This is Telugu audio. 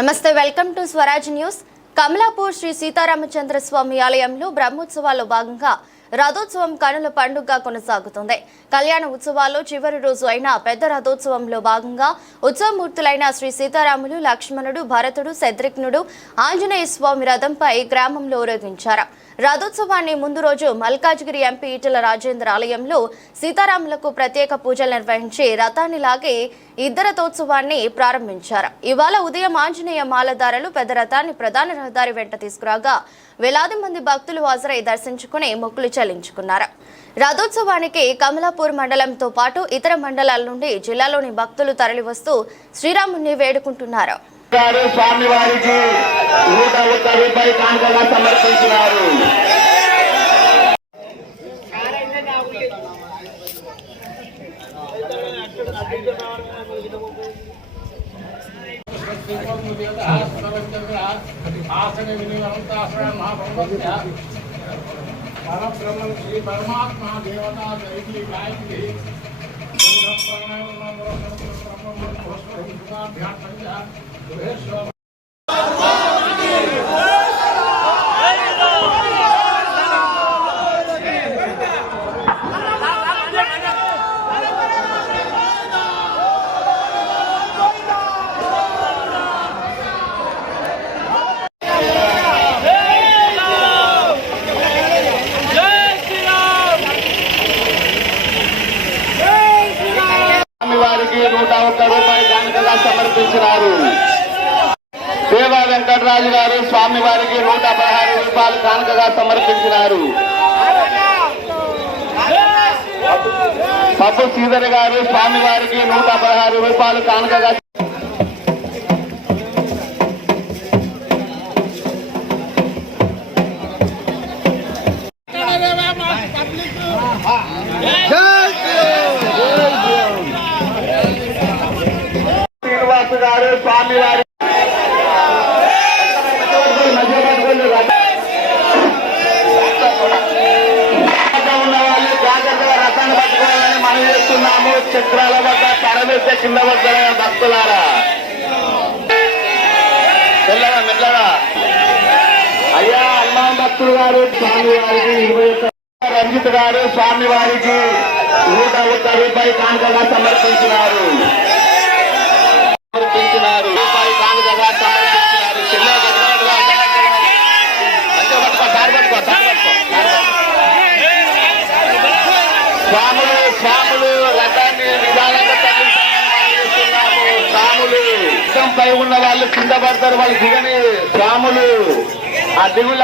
నమస్తే, welcome to Swaraj news. Kamalapur Sri Sitaramachandra Swamy ఆలయంలో బ్రహ్మోత్సవాల్లో భాగంగా రథోత్సవం కనుల పండుగ కొనసాగుతుంది. కళ్యాణ ఉత్సవాల్లో చివరి రోజు అయిన పెద్ద రథోత్సవంలో భాగంగా ఉత్సవమూర్తులైన శ్రీ సీతారాములు, లక్ష్మణుడు, భరతుడు, శత్రుఘ్నుడు, ఆంజనేయ స్వామి రథంపై గ్రామంలో ఊరేగించారు. రథోత్సవాన్ని ముందు రోజు మల్కాజ్గిరి ఎంపీ ఈటెల రాజేందర్ ఆలయంలో సీతారాములకు ప్రత్యేక పూజలు నిర్వహించి రథాన్ని లాగి ఇద్దరథోత్సవాన్ని ప్రారంభించారు. ఇవాళ ఉదయం ఆంజనేయ మాలధారులు పెద్ద రథాన్ని ప్రధాన రహదారి వెంట తీసుకురాగా వేలాది మంది భక్తులు హాజరై దర్శించుకుని మొక్కులు చెల్లించుకున్నారు. రథోత్సవానికి కమలాపూర్ మండలంతో పాటు ఇతర మండలాల నుండి జిల్లాలోని భక్తులు తరలివస్తూ శ్రీరాముని వేడుకుంటున్నారు. స్వామివారికి 101 రూపాయలు కానుకగా సమర్పించినారు. పరబ్రహ్మం శ్రీ పరమాత్మా దేవతా దైవీ గాయత్రి వారికి 101 రూపాయలు కానుకగా సమర్పించినారు. దేవా వెంకటరాజు గారు స్వామి వారికి 116 రూపాయలు కానుకగా సమర్పించినారు. పప్పు శ్రీధర్ గారు స్వామి వారికి 116 రూపాయలు కానుకగా గారు స్వామి వారి ఉన్న వాళ్ళు జాగ్రత్తగా రథాన్ని పట్టుకోవాలని మనం చేస్తున్నాము. చిత్రాల వద్ద పరమిస్తే కింద వద్ద భక్తులారా మెల్లగా మెల్లగా. అయ్యా హనుమాన్ భక్తులు గారు స్వామి వారికి 21 రంజిత్ గారు స్వామి వారికి 101 రూపాయలు కానుకగా సమర్పించినారు. రూపాయి కానుకగా సమర్పించినారు. స్వాములు స్వాములు రథాన్ని నిదానంగా తగ్గిస్తున్నాము. స్వాములు పై ఉన్న వాళ్ళు కింద పడతారు, వాళ్ళు దిగని స్వాములు ఆ దిగుళ్ళ